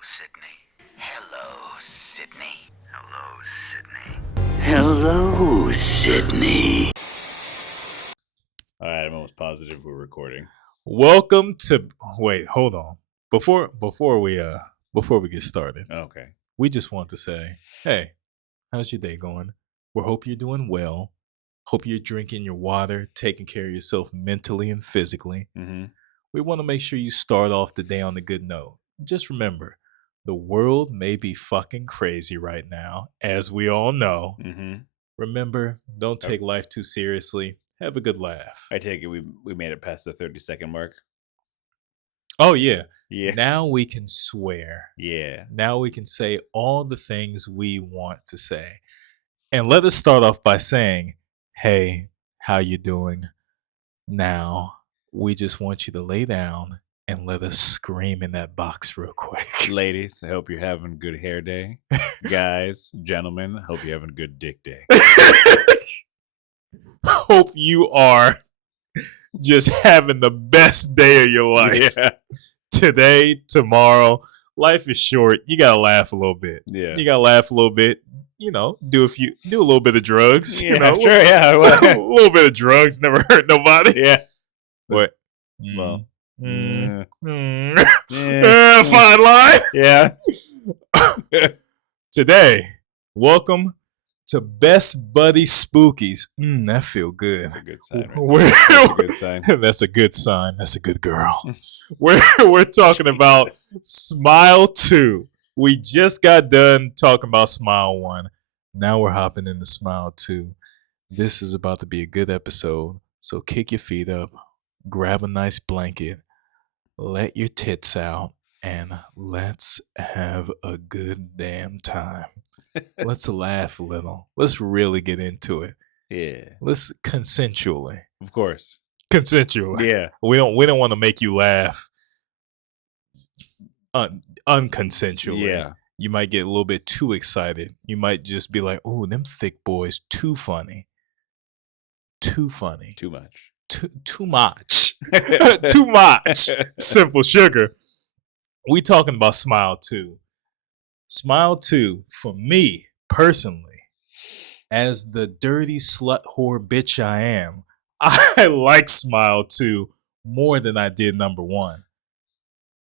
Sydney. Hello, Sydney. Hello, Sydney. Hello, Sydney. All right, I'm almost positive we're recording. Welcome to. Wait, hold on. Before we get started, Okay. we just want to say, hey, how's your day going? We hope you're doing well. Hope you're drinking your water, taking care of yourself mentally and physically. Mm-hmm. We want to make sure you start off the day on a good note. Just remember, the world may be fucking crazy right now, as we all know. Mm-hmm. Remember, don't take life too seriously. Have a good laugh. I take it we made it past the 30-second mark. Oh, yeah. Yeah. Now we can swear. Yeah. Now we can say all the things we want to say. And let us start off by saying, hey, how you doing? Now, we just want you to lay down and let us scream in that box real quick. Ladies, I hope you're having a good hair day. Guys, gentlemen, I hope you're having a good dick day. Hope you are just having the best day of your life. Yeah. Today, tomorrow. Life is short. You gotta laugh a little bit. Yeah. You gotta laugh a little bit. You know, do a little bit of drugs. Yeah, you know, sure, yeah. a little bit of drugs never hurt nobody. Yeah. What? Well. Mm. Yeah. Fine line. Yeah. Today, welcome to Best Buddy Spookies. That feel good. That's a good sign right there. That's a good sign. That's a good sign. That's a good girl. We're talking about Smile 2. We just got done talking about Smile 1. Now we're hopping into Smile 2. This is about to be a good episode. So kick your feet up, grab a nice blanket, let your tits out, and let's have a good damn time. Let's laugh a little. Let's really get into it. Yeah. Let's consensually. Of course. Consensually. Yeah. We don't want to make you laugh unconsensually. Yeah. You might get a little bit too excited. You might just be like, "Oh, them thick boys, too funny. Too funny. Too much. Too much. Too much." Simple Sugar. We talking about Smile 2. Smile 2, for me, personally, as the dirty slut whore bitch I am, I like Smile 2 more than I did number 1.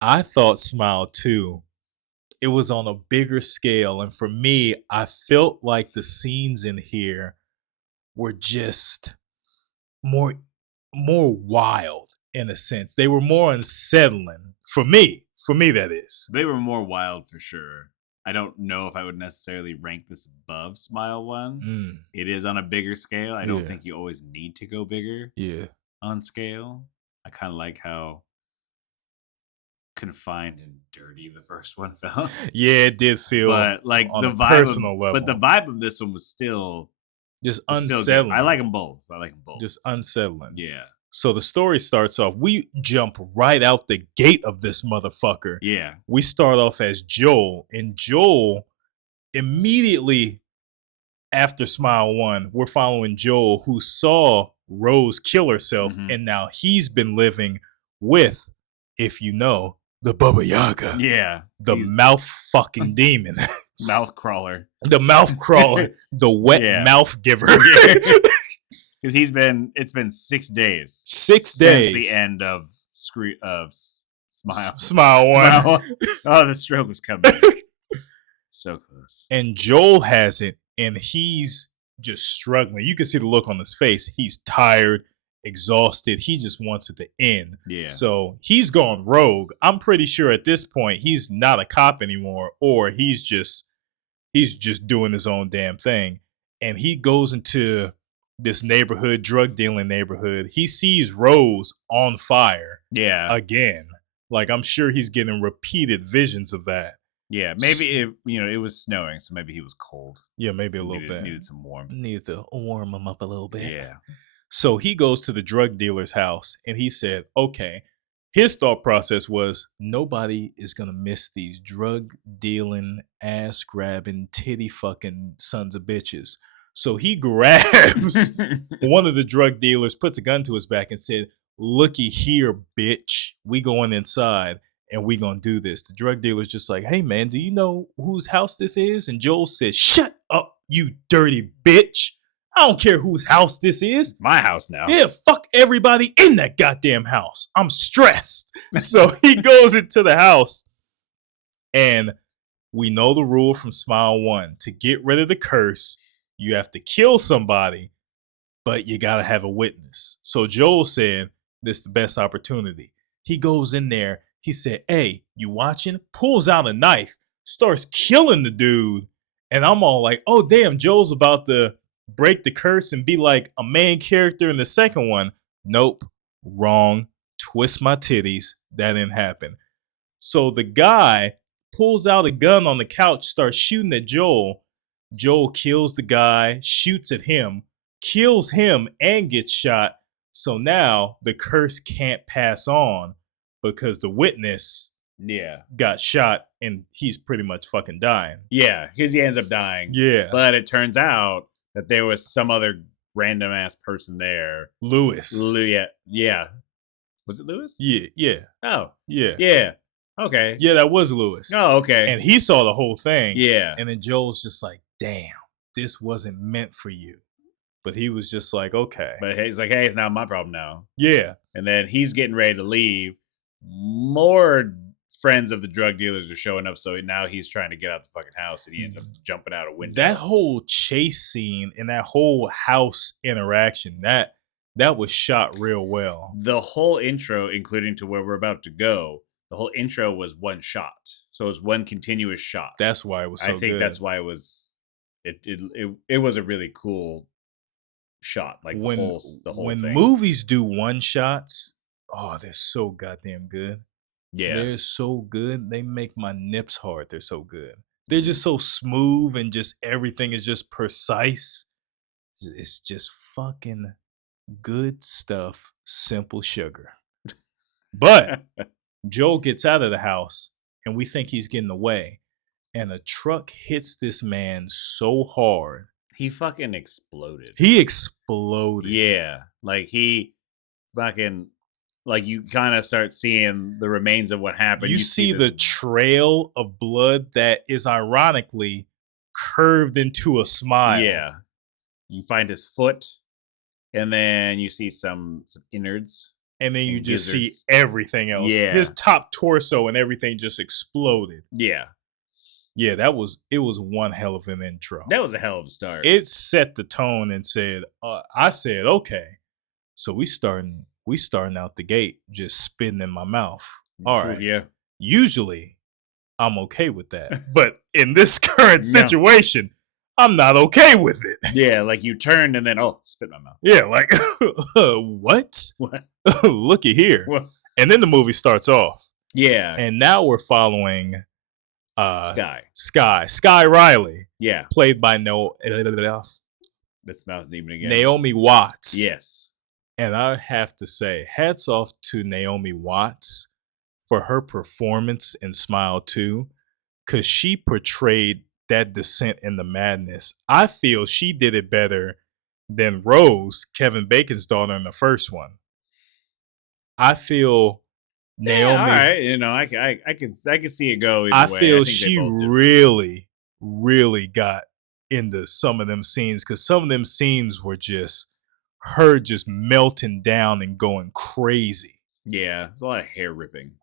I thought Smile 2, it was on a bigger scale. And for me, I felt like the scenes in here were just more wild in a sense. They were more unsettling for me. For me, that is. They were more wild for sure. I don't know if I would necessarily rank this above Smile 1. It is on a bigger scale. I don't think you always need to go bigger on scale. I kind of like how confined and dirty the first one felt. Yeah, it did feel, but like on the a vibe personal of, level. But the vibe of this one was still just was still unsettling. good. I like them both. Just unsettling. Yeah. So the story starts off. We jump right out the gate of this motherfucker. Yeah. We start off as Joel, and Joel immediately after Smile 1, we're following Joel, who saw Rose kill herself, and now he's been living with, if you know, the Baba Yaga. Yeah. The mouth fucking demon. Mouth crawler. The mouth crawler. The wet mouth giver. Because it's been 6 days. 6 days. Since the end of Smile. Smile 1. Oh, the stroke was coming. So close. And Joel has it, and he's just struggling. You can see the look on his face. He's tired, exhausted. He just wants it to end. Yeah. So he's gone rogue. I'm pretty sure at this point he's not a cop anymore, or he's just doing his own damn thing. And he goes into this neighborhood, drug dealing neighborhood. He sees Rose on fire. Yeah. Again. Like, I'm sure he's getting repeated visions of that. Yeah, maybe it was snowing, so maybe he was cold. Yeah, maybe a little bit. Needed some warmth. Needed to warm him up a little bit. Yeah. So he goes to the drug dealer's house, and he said, okay, his thought process was, nobody is going to miss these drug dealing, ass grabbing, titty fucking sons of bitches. So he grabs one of the drug dealers, puts a gun to his back, and said, looky here, bitch. We going inside. and we gonna do this. The drug dealer's just like, hey man, do you know whose house this is? And Joel says, shut up, you dirty bitch. I don't care whose house this is. My house now. Yeah, fuck everybody in that goddamn house. I'm stressed. So he goes into the house, and we know the rule from Smile 1. To get rid of the curse, you have to kill somebody, but you gotta have a witness. So Joel said, this is the best opportunity. He goes in there. He said, hey, you watching? Pulls out a knife, starts killing the dude. And I'm all like, oh, damn, Joel's about to break the curse and be like a main character in the second one. Nope, wrong. Twist my titties. That didn't happen. So the guy pulls out a gun on the couch, starts shooting at Joel. Joel kills the guy, shoots at him, kills him, and gets shot. So now the curse can't pass on because the witness got shot and he's pretty much fucking dying. Yeah, because he ends up dying. Yeah. But it turns out that there was some other random ass person there. Lewis. Yeah. Was it Lewis? Yeah. Oh. Yeah. Yeah. Okay. Yeah, that was Lewis. Oh, okay. And he saw the whole thing. Yeah. And then Joel's just like, damn, this wasn't meant for you. But he was just like, okay. But he's like, hey, it's not my problem now. Yeah. And then he's getting ready to leave. More friends of the drug dealers are showing up, so now he's trying to get out the fucking house, and he ends up jumping out a window. That whole chase scene and that whole house interaction, that was shot real well. The whole intro, including to where we're about to go, the whole intro was one shot. So it was one continuous shot. That's why it was so I think good. that's why it was it was a really cool shot. Like the whole when thing. Movies do one shots, oh, they're so goddamn good. Yeah. They're so good. They make my nips hard. They're so good. They're just so smooth and just everything is just precise. It's just fucking good stuff. Simple sugar. But Joel gets out of the house and we think he's getting away. And a truck hits this man so hard. He fucking exploded. He exploded. Yeah. Like he fucking... Like you kind of start seeing the remains of what happened. You see the trail of blood that is ironically curved into a smile. Yeah. You find his foot, and then you see some innards. And then you just see everything else. Yeah. His top torso and everything just exploded. Yeah. Yeah, it was one hell of an intro. That was a hell of a start. It set the tone and said, I said, okay, so we starting out the gate just spitting in my mouth. All right. Yeah. Usually I'm okay with that. But in this current situation, I'm not okay with it. Yeah, like you turned and then, spit in my mouth. Yeah, like, what? Looky here. What? And then the movie starts off. Yeah. And now we're following Sky Riley. Yeah. Played by That's not even again. Naomi Watts. Yes. And I have to say, hats off to Naomi Watts for her performance in Smile 2, because she portrayed that descent in the madness. I feel she did it better than Rose, Kevin Bacon's daughter, in the first one. I feel Naomi. All right, you know, I can see it go either way. I feel she really, really got into some of them scenes, because some of them scenes were just her just melting down and going crazy. Yeah, there's a lot of hair ripping.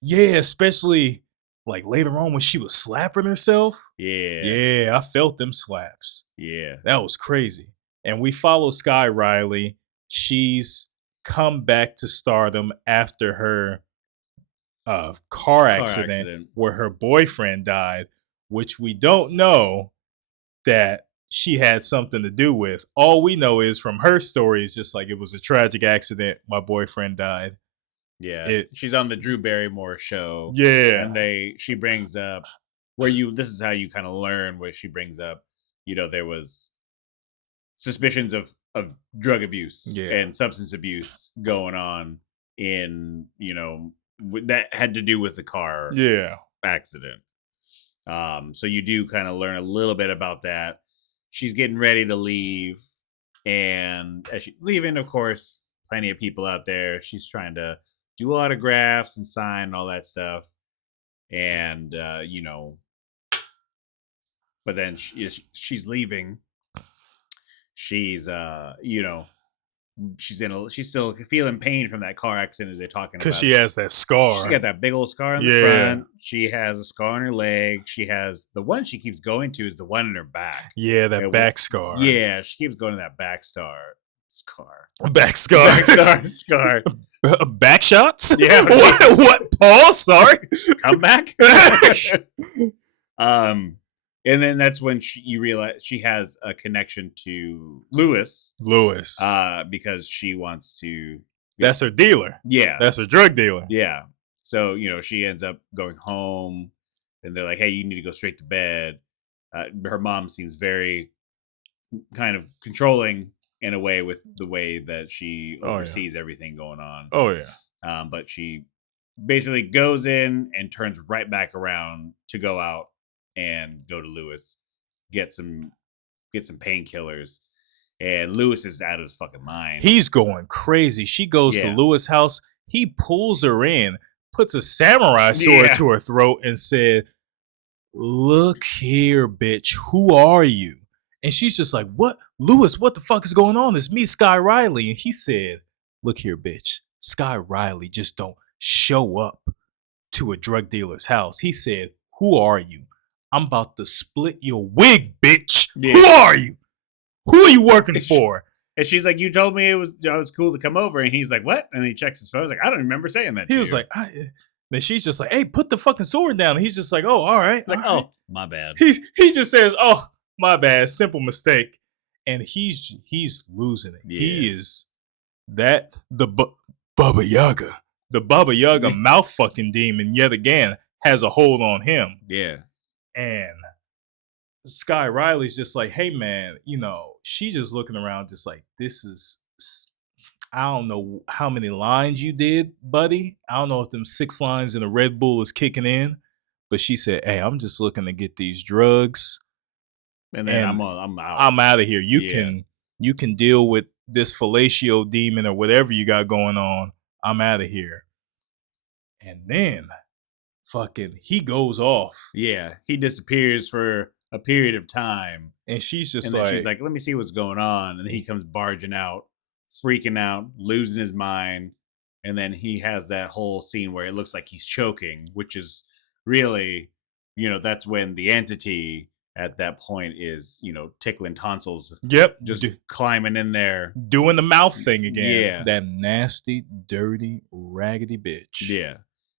Yeah, especially like later on when she was slapping herself. Yeah. Yeah, I felt them slaps. Yeah. That was crazy. And we follow Sky Riley. She's come back to stardom after her car accident where her boyfriend died, which we don't know that she had something to do with. All we know is from her story is just like, it was a tragic accident. My boyfriend died. Yeah. She's on the Drew Barrymore show. Yeah. And she brings up this is how you kind of learn, where she brings up, you know, there was suspicions of drug abuse and substance abuse going on in, you know, that had to do with the car accident. So you do kind of learn a little bit about that. She's getting ready to leave, and as she's leaving, of course, plenty of people out there. She's trying to do autographs and sign and all that stuff. And you know, but then she's leaving. She's you know, she's still feeling pain from that car accident as they're talking about. Because she has that scar. She's got that big old scar on the front. She has a scar on her leg. She has the one she keeps going to is the one in her back. Yeah, that back scar. Yeah, she keeps going to that back scar. Back scar. Scar. Back shots? Yeah. What? Paul? Sorry. Come back. And then that's when you realize she has a connection to Lewis. Because she wants to. That's her dealer. Yeah. That's her drug dealer. Yeah. So, you know, she ends up going home and they're like, hey, you need to go straight to bed. Her mom seems very kind of controlling in a way with the way that she oversees everything going on. Oh, yeah. But she basically goes in and turns right back around to go out and go to Lewis, get some painkillers. And Lewis is out of his fucking mind. He's going crazy. She goes to Lewis' house. He pulls her in, puts a samurai sword to her throat and said, look here, bitch. Who are you? And she's just like, what? Lewis, what the fuck is going on? It's me, Sky Riley. And he said, look here, bitch. Sky Riley just don't show up to a drug dealer's house. He said, who are you? I'm about to split your wig, bitch. Yeah. Who are you? Who are you working for? And she's like, you told me it was cool to come over. And he's like, what? And he checks his phone. He's like, I don't remember saying that. He was like, then she's just like, hey, put the fucking sword down. And he's just like, oh, all right. Like, oh, my bad. He just says, oh, my bad. Simple mistake. And he's losing it. Yeah. He is the Baba Yaga. The Baba Yaga mouth fucking demon yet again has a hold on him. Yeah. And Sky Riley's just like, hey, man, you know, she's just looking around just like, this is, I don't know how many lines you did, buddy. I don't know if them 6 lines in a Red Bull is kicking in. But she said, hey, I'm just looking to get these drugs. And then I'm out. I'm out of here. You can deal with this fellatio demon or whatever you got going on. I'm out of here. And then fucking he goes off. Yeah. He disappears for a period of time. And she's just she's like, let me see what's going on. And then he comes barging out, freaking out, losing his mind. And then he has that whole scene where it looks like he's choking, which is really, you know, that's when the entity at that point is, you know, tickling tonsils. Yep. Just climbing in there. Doing the mouth thing again. Yeah. That nasty, dirty, raggedy bitch. Yeah.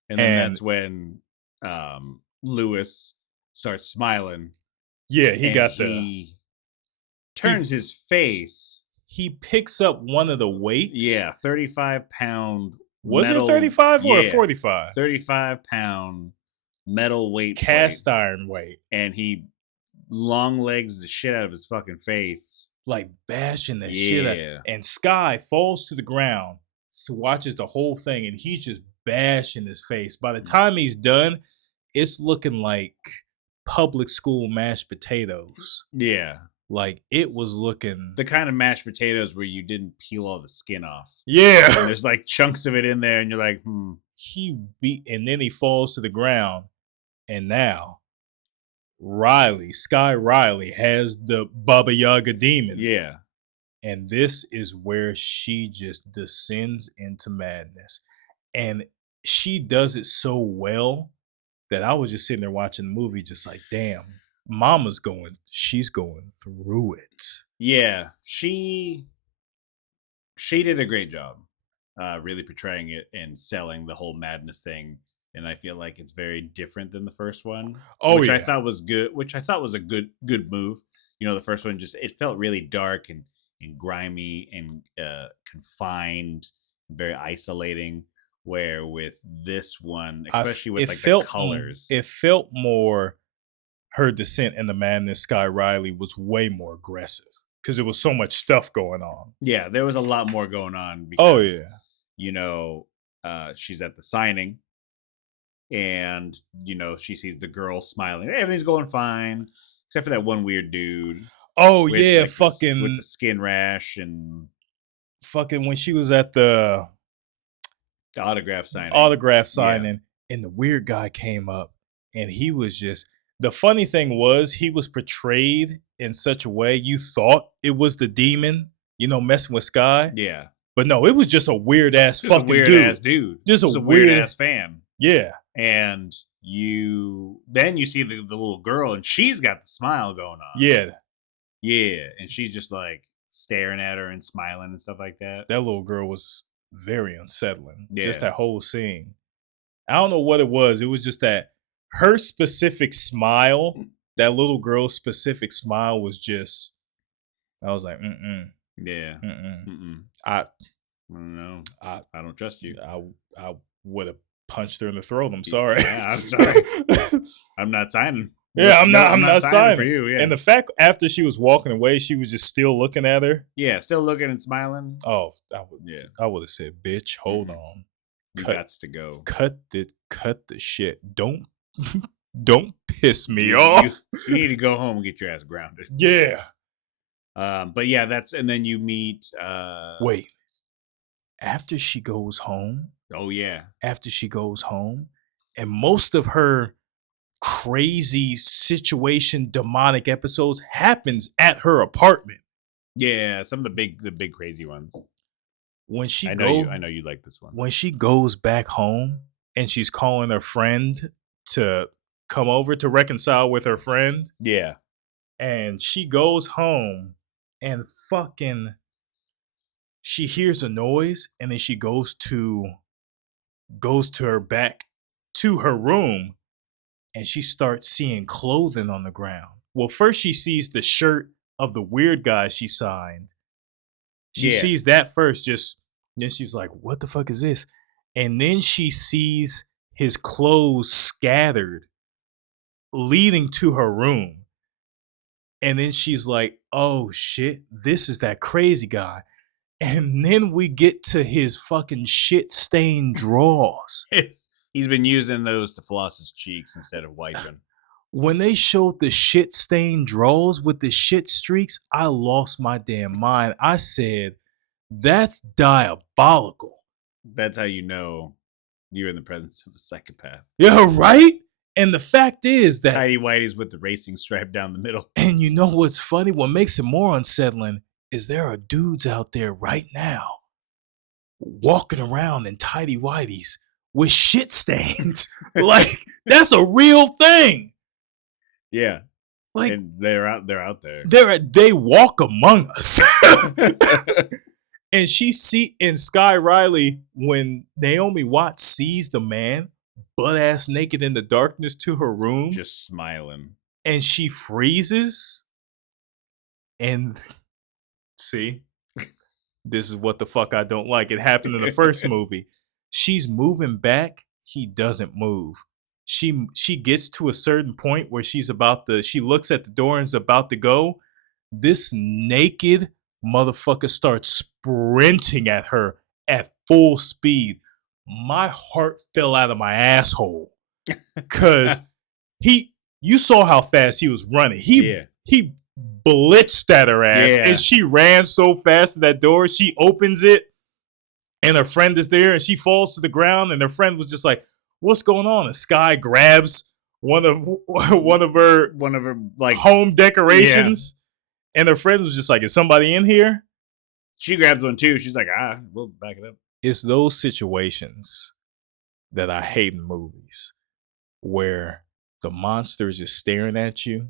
And then that's when Lewis starts smiling. Yeah, he turns his face. He picks up one of the weights. Yeah, 35-pound. Was it 35 or 45? 35-pound metal weight. Cast iron weight. And he long legs the shit out of his fucking face. Like bashing the shit out. And Sky falls to the ground, watches the whole thing, and he's just bashing his face. By the time he's done, it's looking like public school mashed potatoes. Yeah. Like it was looking the kind of mashed potatoes where you didn't peel all the skin off. Yeah. And there's like chunks of it in there and you're like, and then he falls to the ground. And now Sky Riley has the Baba Yaga demon. Yeah. And this is where she just descends into madness. And she does it so well that I was just sitting there watching the movie just like, damn. She's going through it. Yeah, she did a great job really portraying it and selling the whole madness thing. And I feel like it's very different than the first one. Which I thought was good, which I thought was a good move. You know, the first one it felt really dark and grimy and confined, very isolating. Where with this one, especially with the colors. It felt more her descent into madness. Sky Riley was way more aggressive because there was so much stuff going on. Yeah, there was a lot more going on. Because, you know, she's at the signing and, you know, she sees the girl smiling. Everything's going fine except for that one weird dude. Oh, yeah, with the skin rash and... Fucking when she was at the autograph signing. Yeah. And the weird guy came up, and he was just. The funny thing was, he was portrayed in such a way you thought it was the demon, messing with Sky. Yeah. But no, it was just a weird ass fucking weird dude. Ass dude. Just a weird ass fan. Yeah. And you see the little girl, and she's got the smile going on. Yeah. Yeah. And she's just like staring at her and smiling and stuff like that. That little girl was very unsettling. Yeah. Just that whole scene. I don't know what it was. It was just that her specific smile, that little girl's specific smile was just, I was like, Yeah. I don't know. I don't trust you. I would have punched her in the throat. I'm sorry. Yeah, I'm sorry. I'm not signing. Yeah, I'm not signing for you. Yeah. And the fact after she was walking away, she was just still looking at her. Yeah, still looking and smiling. Oh, I would have said, "Bitch, hold on. You got to go. Cut the shit. Don't piss me off. You need to go home and get your ass grounded." Yeah. But yeah, and then you meet. Wait. After she goes home. Oh yeah. After she goes home, and most of her crazy situation, demonic episodes happens at her apartment. Yeah, some of the big crazy ones. When she I know you like this one. When she goes back home and she's calling her friend to come over to reconcile with her friend. Yeah. And she goes home and she hears a noise, and then she goes to her back to her room, and she starts seeing clothing on the ground. Well, first she sees the shirt of the weird guy she signed. She sees that first, then she's like, what the fuck is this? And then she sees his clothes scattered, leading to her room. And then she's like, oh shit, this is that crazy guy. And then we get to his fucking shit-stained drawers. He's been using those to floss his cheeks instead of wiping. When they showed the shit-stained drawers with the shit streaks, I lost my damn mind. I said, that's diabolical. That's how you know you're in the presence of a psychopath. Yeah, right? And the fact is that tidy whities with the racing stripe down the middle. And you know what's funny? What makes it more unsettling is there are dudes out there right now walking around in tidy whities with shit stains. Like, that's a real thing. Yeah. Like, and they're out there. They walk among us. And and Sky Riley, when Naomi Watts sees the man butt ass naked in the darkness to her room, just smiling, and she freezes. And see, this is what the fuck I don't like. It happened in the first movie. She's moving back. He doesn't move. She gets to a certain point where she looks at the door and is about to go. This naked motherfucker starts sprinting at her at full speed. My heart fell out of my asshole. Cause you saw how fast he was running. He blitzed at her ass, and she ran so fast to that door. She opens it, and her friend is there, and she falls to the ground, and her friend was just like, what's going on? And Sky grabs one of her like home decorations, and her friend was just like, is somebody in here? She grabs one too. She's like, we'll back it up. It's those situations that I hate in movies where the monster is just staring at you,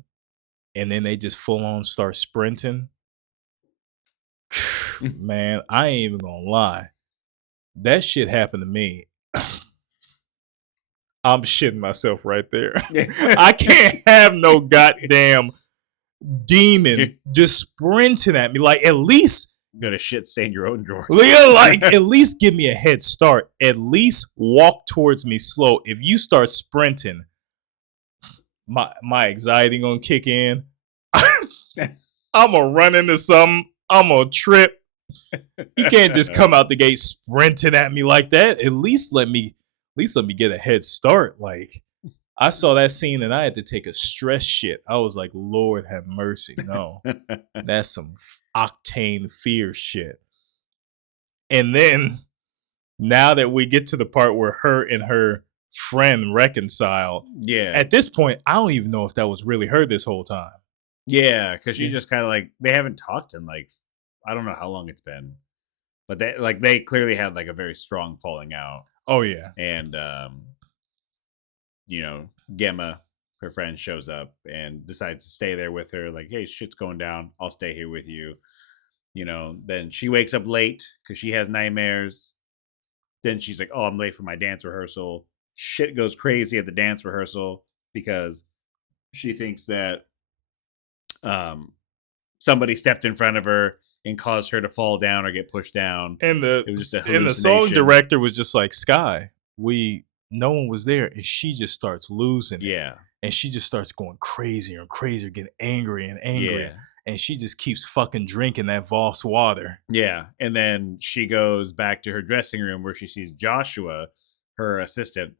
and then they just full on start sprinting. Man, I ain't even gonna lie. That shit happened to me. I'm shitting myself right there. I can't have no goddamn demon just sprinting at me. Like, at least gonna shit stain your own drawers. Like, at least give me a head start. At least walk towards me slow. If you start sprinting, my anxiety gonna kick in. I'm gonna run into something. I'm gonna trip. You can't just come out the gate sprinting at me like that. At least let me get a head start. Like, I saw that scene and I had to take a stress shit. I was like, Lord have mercy. No, that's some octane fear shit. And then now that we get to the part where her and her friend reconcile, at this point, I don't even know if that was really her this whole time. Yeah, because she just kind of like, they haven't talked in like, I don't know how long it's been, but they clearly had like a very strong falling out. Oh yeah. And Gemma, her friend, shows up and decides to stay there with her, like, hey, shit's going down, I'll stay here with you. Then she wakes up late because she has nightmares. Then she's like, oh, I'm late for my dance rehearsal. Shit goes crazy at the dance rehearsal because she thinks that somebody stepped in front of her and caused her to fall down or get pushed down. And the song director was just like, Sky, no one was there, and she just starts losing it. Yeah. And she just starts going crazier and crazier, getting angry and angrier. Yeah. And she just keeps fucking drinking that Voss water. Yeah. And then she goes back to her dressing room where she sees Joshua, her assistant,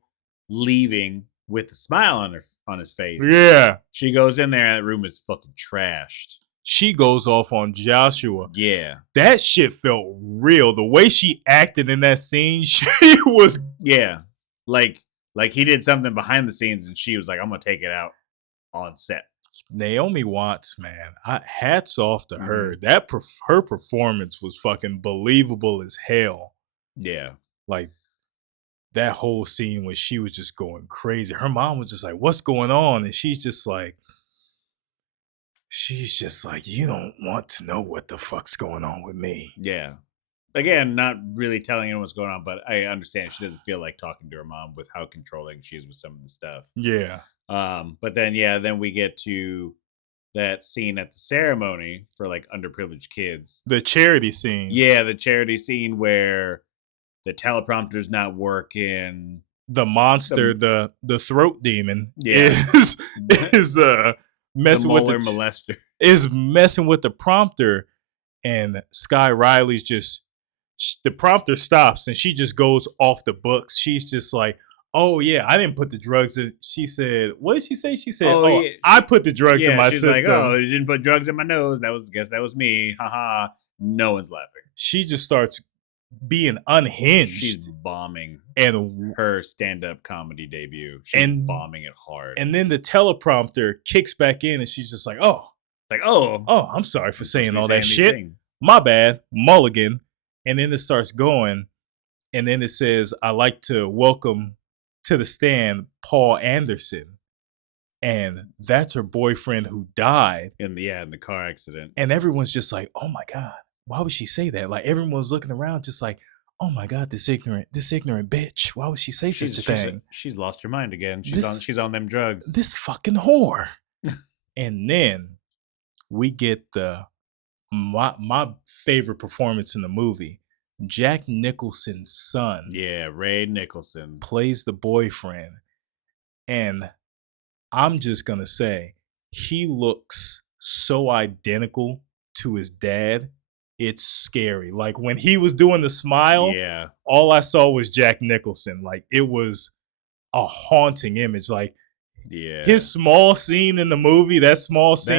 leaving with a smile on his face. Yeah. She goes in there and that room is fucking trashed. She goes off on Joshua. Yeah. That shit felt real. The way she acted in that scene, she was... Yeah. Like he did something behind the scenes and she was like, I'm going to take it out on set. Naomi Watts, man, hats off to her. Her performance was fucking believable as hell. Yeah. Like, that whole scene where she was just going crazy. Her mom was just like, what's going on? And she's just like, you don't want to know what the fuck's going on with me. Yeah. Again, not really telling anyone what's going on, but I understand she doesn't feel like talking to her mom with how controlling she is with some of the stuff. Yeah. But then we get to that scene at the ceremony for like underprivileged kids. The charity scene. Yeah, the charity scene where the teleprompter's not working. The monster, the throat demon, is messing with the molester. Is messing with the prompter, and Sky Riley's just the prompter stops and she just goes off the books. She's just like, oh yeah, I didn't put the drugs in. She said, what did she say? She said, yeah. I put the drugs in my system. Like, oh, you didn't put drugs in my nose. Guess that was me. Haha. No one's laughing. She just starts being unhinged. She's bombing and her stand-up comedy debut. She's bombing it hard. And then the teleprompter kicks back in and she's just like, oh, I'm sorry for saying all that shit. My bad. Mulligan. And then it starts going, and then it says, I'd like to welcome to the stand Paul Anderson. And that's her boyfriend who died. In the car accident. And everyone's just like, oh my God, why would she say that? Like, everyone's looking around just like, oh my God, this ignorant bitch. Why would she say such a thing? She's lost her mind again. She's on them drugs. This fucking whore. And then we get my favorite performance in the movie. Jack Nicholson's son. Yeah, Ray Nicholson. Plays the boyfriend. And I'm just going to say, he looks so identical to his dad. It's scary. Like, when he was doing the smile, all I saw was Jack Nicholson. Like, it was a haunting image. Like, his small scene in the movie, that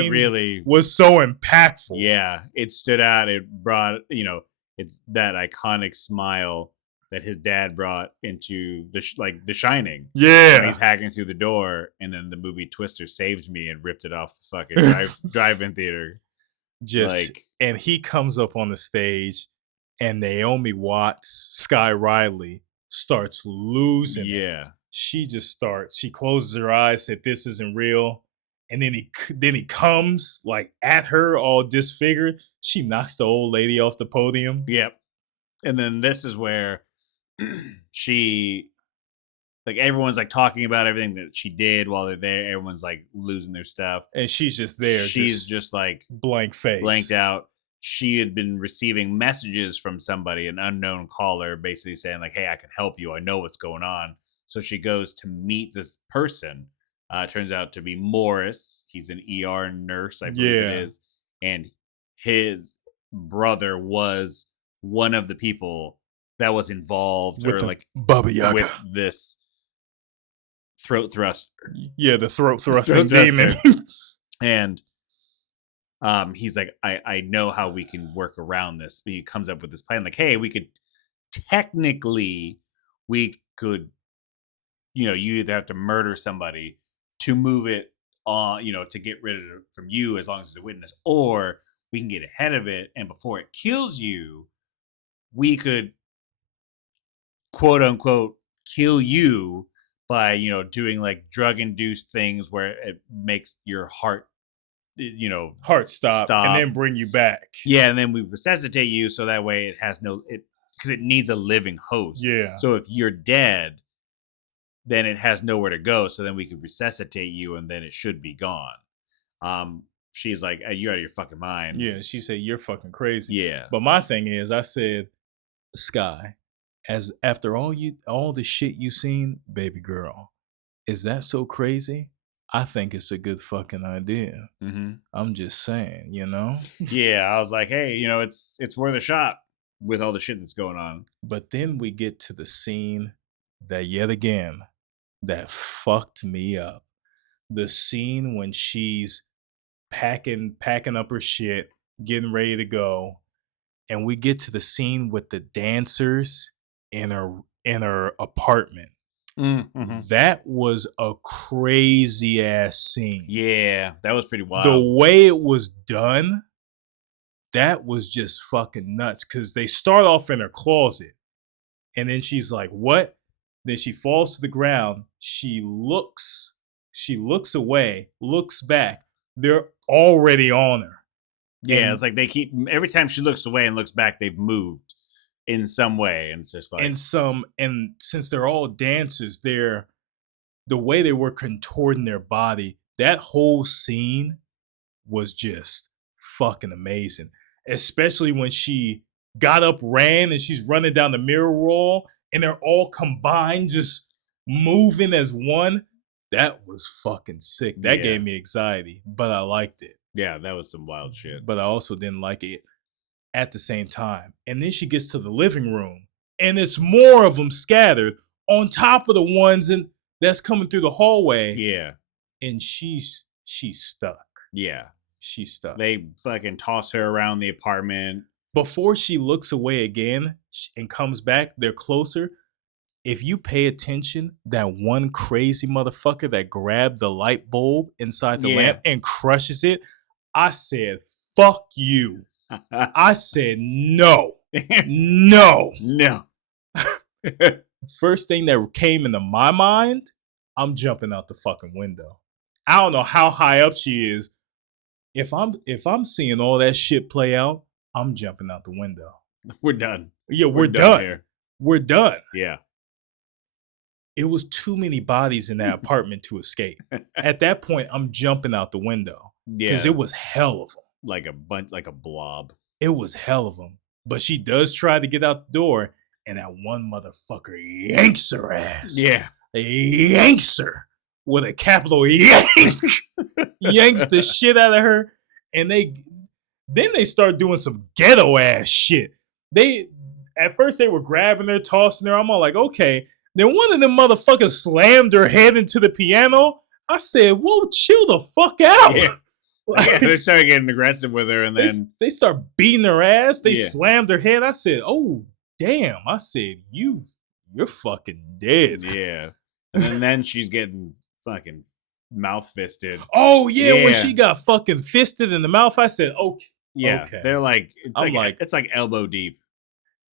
really was so impactful. Yeah, it stood out. It brought, it's that iconic smile that his dad brought into The Shining. Yeah, when he's hacking through the door, and then the movie Twister saved me and ripped it off the fucking drive-in theater. And he comes up on the stage, and Naomi Watts, Sky Riley, starts losing. Yeah. It. She closes her eyes, said, this isn't real. And then he comes like at her all disfigured. She knocks the old lady off the podium. Yep. And then this is where she, like, everyone's like talking about everything that she did while they're there. Everyone's like losing their stuff. And she's just there. She's just like blank face. Blanked out. She had been receiving messages from somebody, an unknown caller, basically saying like, hey, I can help you. I know what's going on. So she goes to meet this person. Turns out to be Morris. He's an ER nurse, I believe it is. And his brother was one of the people that was involved with Baba Yaga. With this throat thruster. Yeah, the throat thrusting demon. And he's like, I know how we can work around this. But he comes up with this plan, like, hey, we could technically we could, you either have to murder somebody to move it on, to get rid of it from you as long as it's a witness, or we can get ahead of it, and before it kills you, we could quote unquote kill you by doing like drug induced things where it makes your heart stop and then bring you back. Yeah, and then we resuscitate you so that way it has because it needs a living host. Yeah. So if you're dead, then it has nowhere to go. So then we could resuscitate you, and then it should be gone. She's like, "You out of your fucking mind." Yeah, she said, "You're fucking crazy." Yeah. But my thing is, I said, Sky, as after all the shit you seen, baby girl, is that so crazy? I think it's a good fucking idea. Mm-hmm. I'm just saying, Yeah, I was like, hey, it's worth a shot with all the shit that's going on. But then we get to the scene that yet again that fucked me up. The scene when she's packing up her shit, getting ready to go, and we get to the scene with the dancers in her apartment. Mm-hmm. That was a crazy ass scene. Yeah, that was pretty wild. The way it was done, that was just fucking nuts. Because they start off in her closet, and then she's like, "What?" Then she falls to the ground. She looks away, looks back. They're already on her. Yeah, it's like they keep, every time she looks away and looks back, they've moved in some way, and it's just like, and since they're all dancers, the way they were contorting their body, that whole scene was just fucking amazing. Especially when she got up, ran, and she's running down the mirror wall, and they're all combined, just moving as one. That was fucking sick. That gave me anxiety, but I liked it. Yeah, that was some wild shit. But I also didn't like it at the same time. And then she gets to the living room, and it's more of them scattered on top of the ones that's coming through the hallway. Yeah. And she's stuck. Yeah. She's stuck. They fucking toss her around the apartment. Before she looks away again and comes back, they're closer. If you pay attention, that one crazy motherfucker that grabbed the light bulb inside the lamp and crushes it, I said, fuck you. I said, no. No. First thing that came into my mind, I'm jumping out the fucking window. I don't know how high up she is. If I'm seeing all that shit play out, I'm jumping out the window. We're done. Yeah, we're done here. We're done. Yeah. It was too many bodies in that apartment to escape. At that point, I'm jumping out the window. Yeah. Because it was hell of them. Like a blob. It was hell of them. But she does try to get out the door, and that one motherfucker yanks her ass. Yeah. Yanks her with a capital yank. Yanks the shit out of her. And then they start doing some ghetto ass shit. At first they were grabbing her, tossing her. I'm all like, okay. Then one of them motherfuckers slammed her head into the piano. I said, whoa, chill the fuck out. Yeah. Like, they started getting aggressive with her, and then they start beating her ass. They slammed her head. I said, oh, damn. I said, you're fucking dead. Yeah. And then she's getting fucking mouth fisted. Oh, yeah. When she got fucking fisted in the mouth, I said, okay. Yeah. Okay. They're like, it's like elbow deep.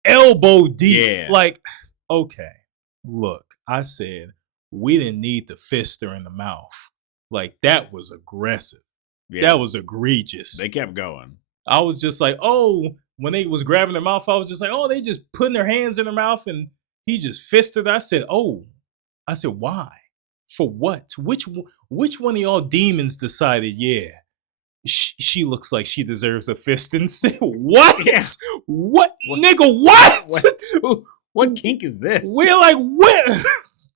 Elbow deep. Yeah. Like, okay. Look, I said, we didn't need to fist her in the mouth. Like, that was aggressive. Yeah. That was egregious. They kept going. I was just like, oh, when they was grabbing their mouth, I was just like, oh, they just putting their hands in their mouth and he just fisted. I said, why? For what? Which one of y'all demons decided, yeah, she looks like she deserves a fist and said, what? Yeah. What? Nigga, what? What kink is this? We're like,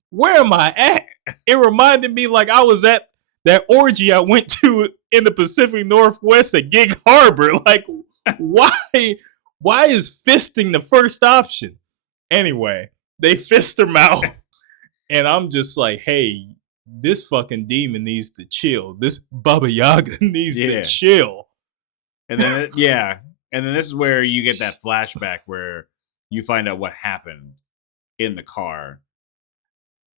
where am I at? It reminded me like I was at that orgy I went to in the Pacific Northwest at Gig Harbor. Like, why is fisting the first option? Anyway, they fist her mouth. And I'm just like, hey, this fucking demon needs to chill. This Baba Yaga needs to chill. And then, and then this is where you get that flashback where you find out what happened in the car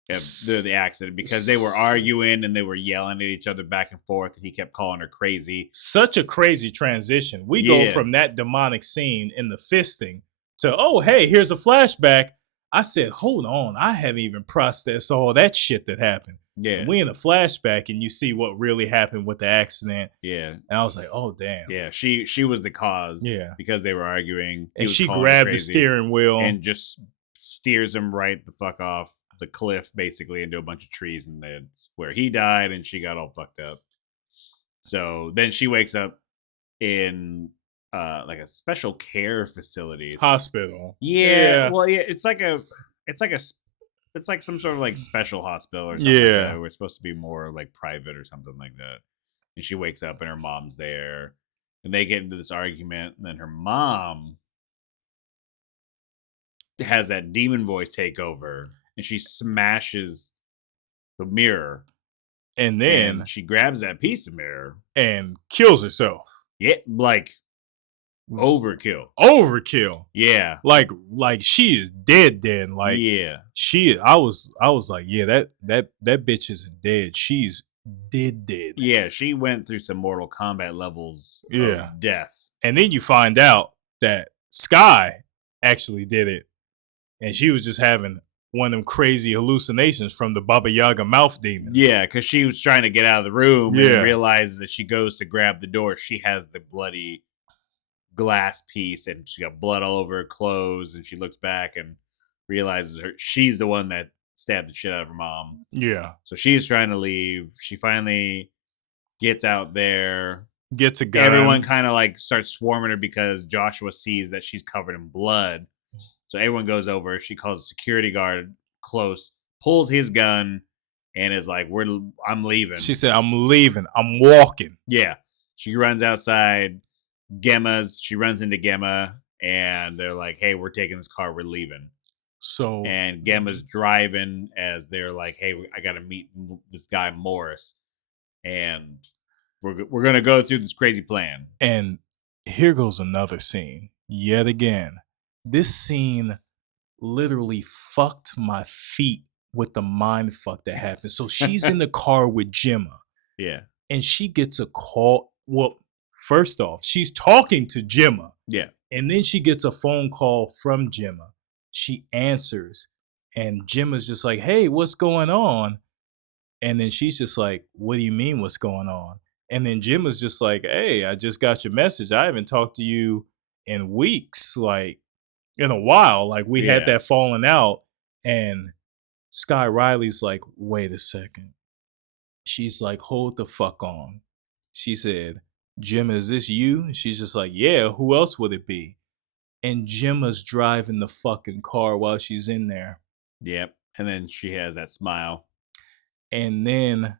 after the accident, because they were arguing and they were yelling at each other back and forth, and he kept calling her crazy. Such a crazy transition. We go from that demonic scene in the fisting to, oh, hey, here's a flashback. I said, hold on, I haven't even processed all that shit that happened. Yeah. We in a flashback and you see what really happened with the accident. Yeah. And I was like, oh, damn. Yeah, she was the cause. Yeah. Because they were arguing. And she grabbed the steering wheel. And just steers him right the fuck off the cliff, basically, into a bunch of trees. And that's where he died, and she got all fucked up. So then she wakes up in like a special care facility. Hospital. Yeah. Well, yeah, it's like some sort of like special hospital or something like that. We're supposed to be more like private or something like that. And she wakes up and her mom's there. And they get into this argument. And then her mom has that demon voice take over. And she smashes the mirror. And then she grabs that piece of mirror. And kills herself. Yeah, like overkill. Yeah. Like she is dead. Like yeah. I was like, yeah, that bitch isn't dead. She's dead. Yeah, she went through some Mortal Kombat levels of death. And then you find out that Sky actually did it. And she was just having one of them crazy hallucinations from the Baba Yaga mouth demon. Yeah, because she was trying to get out of the room and realizes that she goes to grab the door. She has the bloody glass piece and she got blood all over her clothes, and she looks back and realizes she's the one that stabbed the shit out of her mom. Yeah. So she's trying to leave. She finally gets out there. Gets a gun. Everyone kind of like starts swarming her because Joshua sees that she's covered in blood. So everyone goes over. She calls a security guard close, pulls his gun, and is like, I'm leaving. She said, I'm leaving. I'm walking. Yeah. She runs outside. She runs into Gemma, and they're like, hey, we're taking this car. We're leaving. And Gemma's driving as they're like, hey, I got to meet this guy, Morris. And we're going to go through this crazy plan. And here goes another scene. Yet again. This scene literally fucked my feet with the mind fuck that happened. So she's in the car with Gemma. Yeah. And she gets a call. Well, first off, she's talking to Gemma. Yeah. And then she gets a phone call from Gemma. She answers. And Gemma's just like, hey, what's going on? And then she's just like, what do you mean what's going on? And then Gemma's just like, hey, I just got your message. I haven't talked to you in weeks. Like, in a while, like we had that falling out, and Sky Riley's like, wait a second. She's like, hold the fuck on. She said, Gemma, is this you? And she's just like, yeah, who else would it be? And Gemma's driving the fucking car while she's in there. Yep. And then she has that smile. And then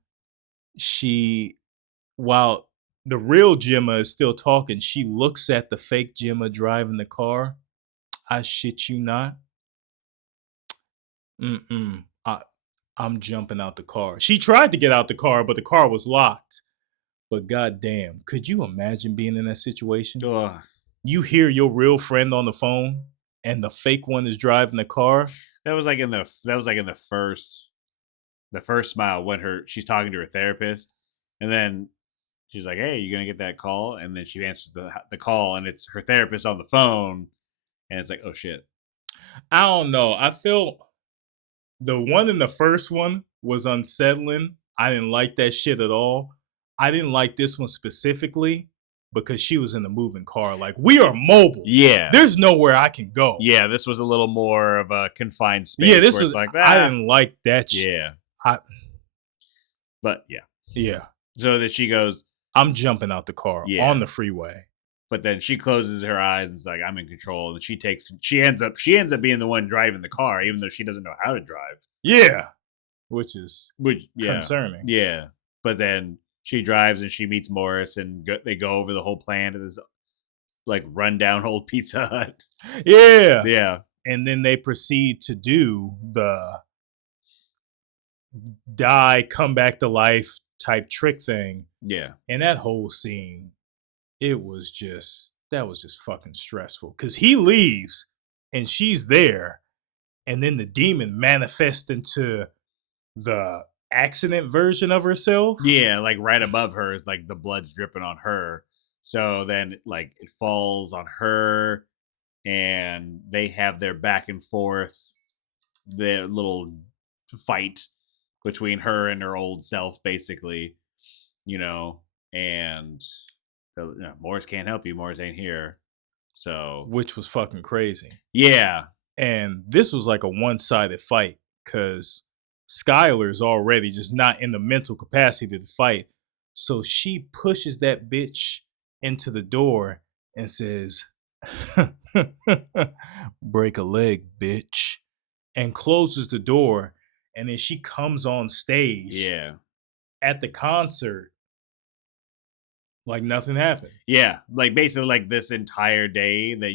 while the real Gemma is still talking, she looks at the fake Gemma driving the car. I shit you not. I'm jumping out the car. She tried to get out the car, but the car was locked. But goddamn, could you imagine being in that situation? Ugh. You hear your real friend on the phone, and the fake one is driving the car. That was like in the first smile when she's talking to her therapist, and then she's like, "Hey, you gonna get that call?" And then she answers the call, and it's her therapist on the phone. And it's like, oh, shit. I don't know. I feel the one in the first one was unsettling. I didn't like that shit at all. I didn't like this one specifically because she was in a moving car. Like, we are mobile. Yeah. There's nowhere I can go. Yeah, this was a little more of a confined space. Yeah, this was like that. I didn't like that shit. Yeah. But, yeah. Yeah. So that she goes, I'm jumping out the car on the freeway. But then she closes her eyes and is like, I'm in control. And she ends up being the one driving the car, even though she doesn't know how to drive. Yeah. Which is concerning. Yeah. But then she drives and she meets Morris, and they go over the whole plan to this like rundown old Pizza Hut. Yeah. Yeah. And then they proceed to do the die, come back to life type trick thing. Yeah. And that whole scene, that was just fucking stressful. Cause he leaves and she's there, and then the demon manifests into the accident version of herself. Yeah, like right above her is like the blood's dripping on her. So then like it falls on her, and they have their back and forth, their little fight between her and her old self, basically, and Morris can't help you. Morris ain't here. So, which was fucking crazy. Yeah. And this was like a one-sided fight because Skylar's already just not in the mental capacity to fight. So she pushes that bitch into the door and says, break a leg, bitch, and closes the door. And then she comes on stage at the concert like nothing happened. Yeah, like basically like this entire day that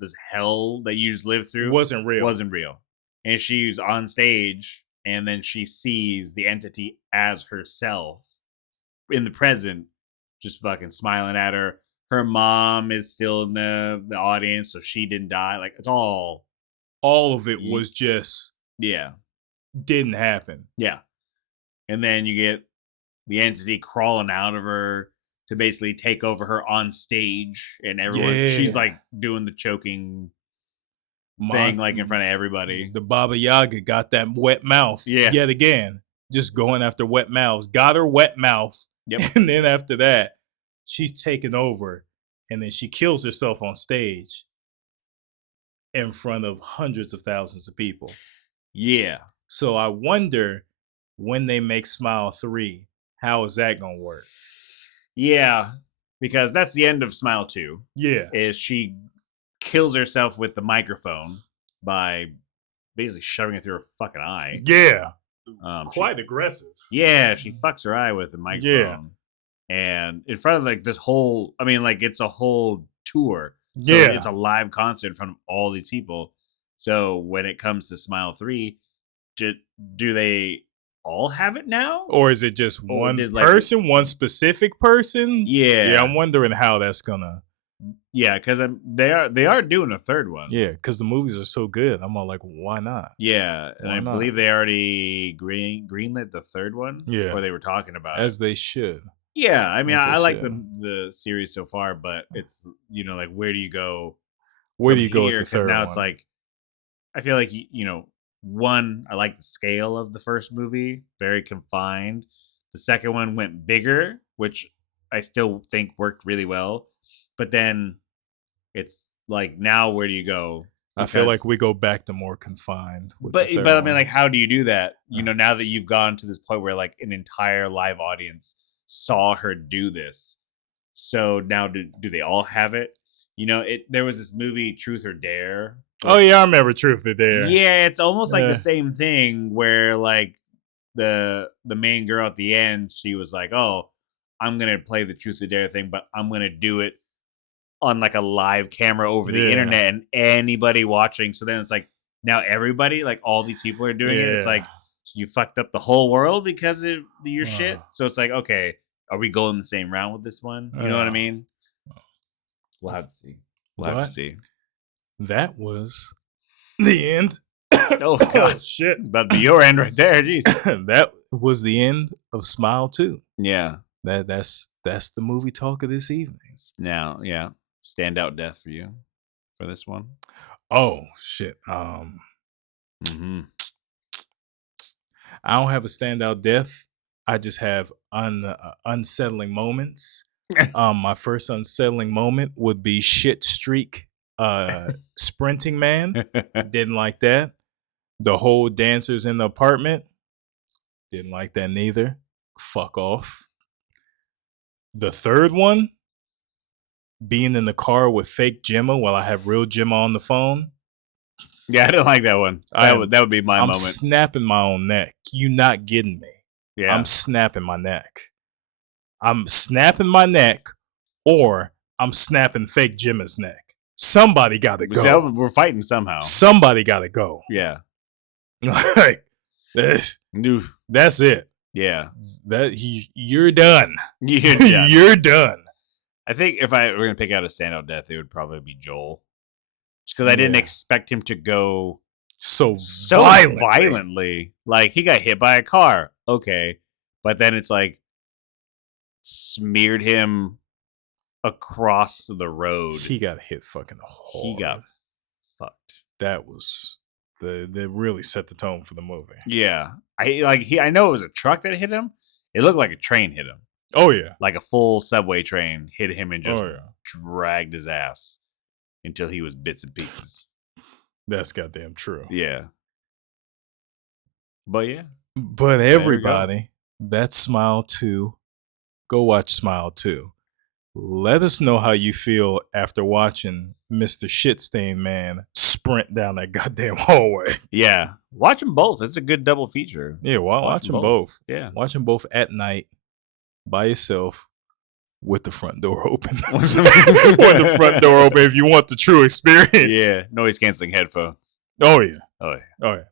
this hell that you just lived through wasn't real. And she's on stage, and then she sees the entity as herself in the present, just fucking smiling at her. Her mom is still in the audience, so she didn't die. Like, it's all of it was just didn't happen. Yeah. And then you get the entity crawling out of her to basically take over her on stage, and everyone she's like doing the choking thing like in front of everybody. The Baba Yaga got that wet mouth yet again, just going after wet mouths. Got her wet mouth. Yep. And then after that, she's taken over, and then she kills herself on stage in front of hundreds of thousands of people. Yeah. So I wonder when they make Smile 3, how is that going to work? Yeah, because that's the end of Smile 2. Yeah. Is she kills herself with the microphone by basically shoving it through her fucking eye. Yeah. Quite aggressive. Yeah, she fucks her eye with the microphone. Yeah. And in front of like this whole, it's a whole tour. So it's a live concert in front of all these people. So when it comes to Smile 3, do they all have it now? Or is it just one person, one specific person? Yeah. Yeah, I'm wondering how that's gonna. Yeah, because they are doing a third one. Yeah, because the movies are so good. I'm all like, why not? Yeah, and I believe they already greenlit the third one. Yeah, or they were talking about as they should. Yeah, I like the series so far, but it's like where do you go? Where do you go with the third now one? It's like I feel like one, I like the scale of the first movie, very confined. The second one went bigger, which I still think worked really well. But then it's like, now where do you go? Because I feel like we go back to more confined. But I mean, like, how do you do that? Now that you've gone to this point where like an entire live audience saw her do this. So now do they all have it? There was this movie, Truth or Dare. Oh yeah, I remember Truth or Dare. Yeah, it's almost like the same thing where like the main girl at the end, she was like, "Oh, I'm gonna play the Truth or Dare thing, but I'm gonna do it on like a live camera over the internet, and anybody watching." So then it's like now everybody, like all these people are doing it. It's like you fucked up the whole world because of your shit. So it's like, okay, are we going the same round with this one? You know what I mean? We'll have to see. We'll have to see. That was the end. Oh god, shit! That'd be your end right there. Jeez, that was the end of Smile 2. Yeah, that's the movie talk of this evening. Now, yeah, standout death for you for this one. Oh shit. I don't have a standout death. I just have unsettling moments. My first unsettling moment would be Shit Streak. Sprinting Man, didn't like that. The whole dancers in the apartment, didn't like that neither. Fuck off. The third one, being in the car with fake Gemma while I have real Gemma on the phone. Yeah, I didn't like that one. That would be my moment. I'm snapping my own neck. You not getting me. Yeah. I'm snapping my neck. I'm snapping my neck, or I'm snapping fake Gemma's neck. Somebody got to go. We're fighting somehow. Somebody got to go. Yeah. Like, that's it. Yeah. You're done. You're done. You're done. I think if I were going to pick out a standout death, it would probably be Joel. Just because I didn't expect him to go so violently. Like, he got hit by a car. Okay. But then it's like smeared him across the road. He got hit fucking hard. He got fucked. That was that really set the tone for the movie. Yeah. I know it was a truck that hit him. It looked like a train hit him. Oh yeah. Like a full subway train hit him and just dragged his ass until he was bits and pieces. That's goddamn true. Yeah. But yeah. But everybody, that's Smile 2. Go watch Smile 2. Let us know how you feel after watching Mr. Shitstain Man sprint down that goddamn hallway. Yeah. Watch them both. It's a good double feature. Yeah, watch them both. Yeah. Watch them both at night by yourself with the front door open. With the front door open if you want the true experience. Yeah. Noise canceling headphones. Oh, yeah. Oh, yeah. Oh, yeah.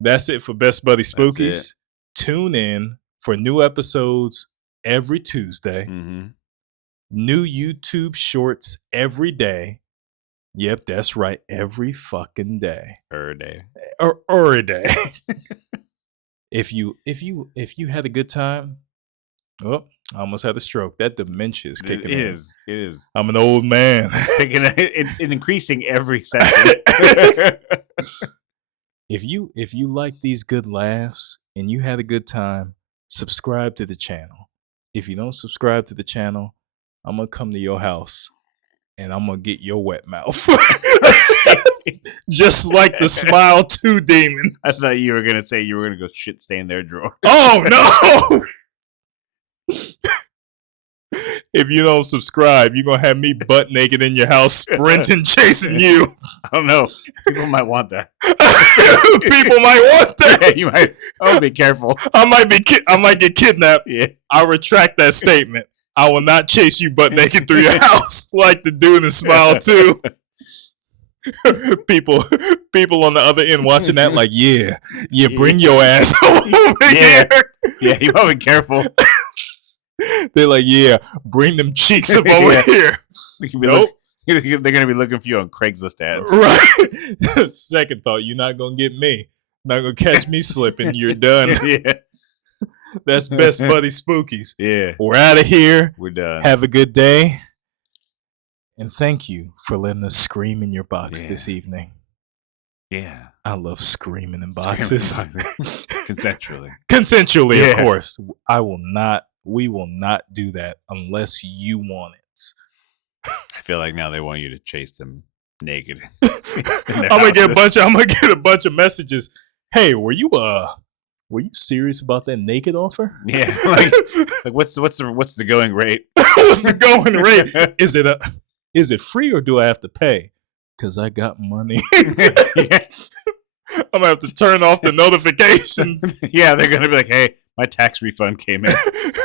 That's it for Best Buddy Spookies. Tune in for new episodes every Tuesday. Mm-hmm. New YouTube shorts every day. Yep, that's right. Every fucking day. Day. Or day. If you had a good time, oh, I almost had a stroke. That dementia is kicking in. It is. I'm an old man. It's increasing every second. If you like these good laughs and you had a good time, subscribe to the channel. If you don't subscribe to the channel, I'm going to come to your house and I'm going to get your wet mouth. Just like the Smile 2 demon. I thought you were going to say you were going to go shit stain their drawer. Oh, no. If you don't subscribe, you're going to have me butt naked in your house sprinting, chasing you. I don't know. People might want that. People might want that. Yeah, you might. Oh, be careful. I might get kidnapped. Yeah. I retract that statement. I will not chase you butt naked through your house like the dude in Smile 2. People on the other end watching that like, yeah, bring your ass over here. Yeah, you gotta be careful. They're like, yeah, bring them cheeks up over here. Nope. They're gonna be looking for you on Craigslist ads. Right. Second thought, you're not gonna get me. Not gonna catch me slipping. You're done. Yeah. That's Best Buddy Spookies. Yeah. We're out of here. We're done. Have a good day. And thank you for letting us scream in your box this evening. Yeah. I love screaming in boxes. Consensually, of course. We will not do that unless you want it. I feel like now they want you to chase them naked. I'm gonna get a bunch of messages. Hey, were you serious about that naked offer? Yeah. Like what's the going rate? What's the going rate? Is it free or do I have to pay? Because I got money. Yeah. I'm going to have to turn off the notifications. Yeah, they're going to be like, hey, my tax refund came in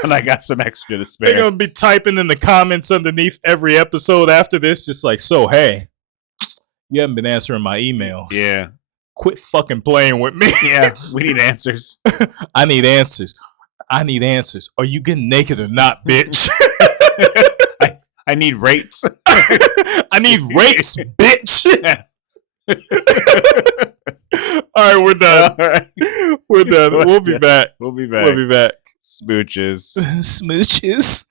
and I got some extra to spare. They're going to be typing in the comments underneath every episode after this, just like, so, hey, you haven't been answering my emails. Yeah. Quit fucking playing with me. Yeah, we need answers. I need answers. Are you getting naked or not, bitch? I need rates. I need rates, bitch. All right, we're done. All right. We're done. We'll be back. We'll be back. Smooches. Smooches.